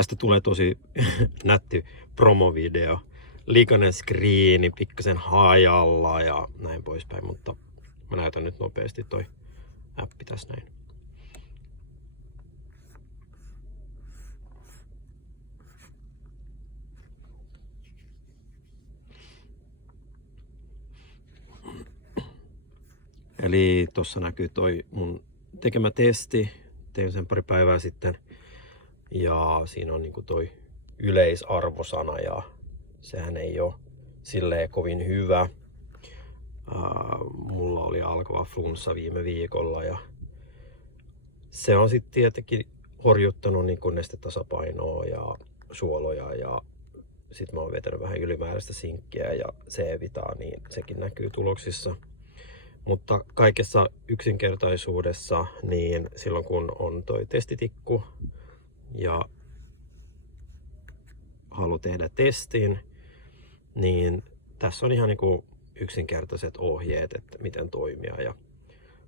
Tästä tulee tosi nätti promovideo. Likainen screeni, pikkasen hajalla ja näin poispäin, mutta mä näytän nyt nopeasti toi appi tässä näin. Eli tossa näkyy toi mun tekemä testi. Tein sen pari päivää sitten. Ja siinä on niinku toi yleisarvosana ja sehän ei ole silleen kovin hyvä. Mulla oli alkava flunssa viime viikolla ja se on sitten tietenkin horjuttanut niinku nestetasapainoa ja suoloja ja sitten mä oon vetänyt vähän ylimääräistä sinkkiä ja C-vitaa, niin sekin näkyy tuloksissa. Mutta kaikessa yksinkertaisuudessa, niin silloin kun on toi testitikku ja haluaa tehdä testin, niin tässä on ihan niinku yksinkertaiset ohjeet, että miten toimia. Ja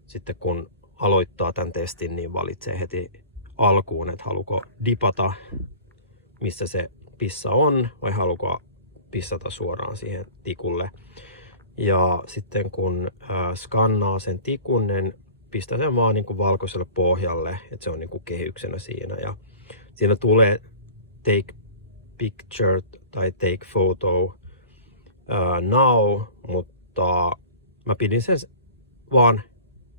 sitten kun aloittaa tämän testin, niin valitsee heti alkuun, että haluuko dipata, missä se pissa on, vai haluuko pissata suoraan siihen tikulle. Ja sitten kun skannaa sen tikun, niin pistää sen vaan niin kuin valkoiselle pohjalle, että se on niin kuin kehyksenä siinä. Ja siinä tulee take picture tai take photo now, mutta mä pidin sen vaan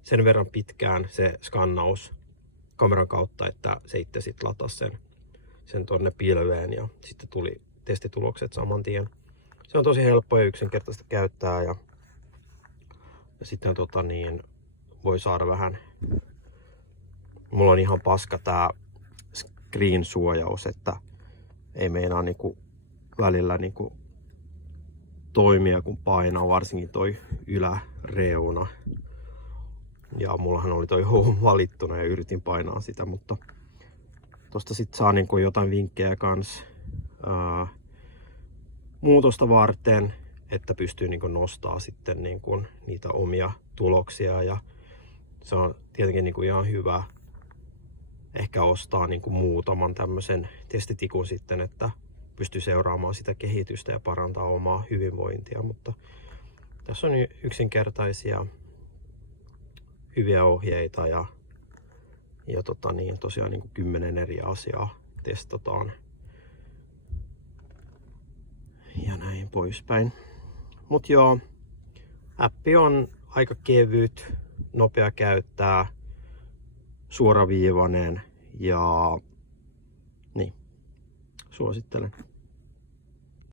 sen verran pitkään se skannaus kameran kautta, että se itse sitten latasi sen tonne pilveen ja sitten tuli testitulokset saman tien. Se on tosi helppoa ja yksinkertaista käyttää ja sitten voi saada vähän. Mulla on ihan paska tää screen suojaus, että ei meinaa niinku välillä niinku toimia kun painaa, varsinkin toi yläreuna. Ja mullahan oli toi home valittuna ja yritin painaa sitä, mutta tosta sit saa niinku jotain vinkkejä kans muutosta varten, että pystyy niinku nostaa sitten niinku niitä omia tuloksia ja se on tietenkin niinku ihan hyvä ehkä ostaa niinku muutaman tämmöisen testitikun sitten, että pystyy seuraamaan sitä kehitystä ja parantaa omaa hyvinvointia, mutta tässä on yksinkertaisia hyviä ohjeita ja tosiaan niinku 10 eri asiaa testataan ja näin poispäin. Mut joo, appi on aika kevyt, nopea käyttää, suoraviivainen ja niin, suosittelen.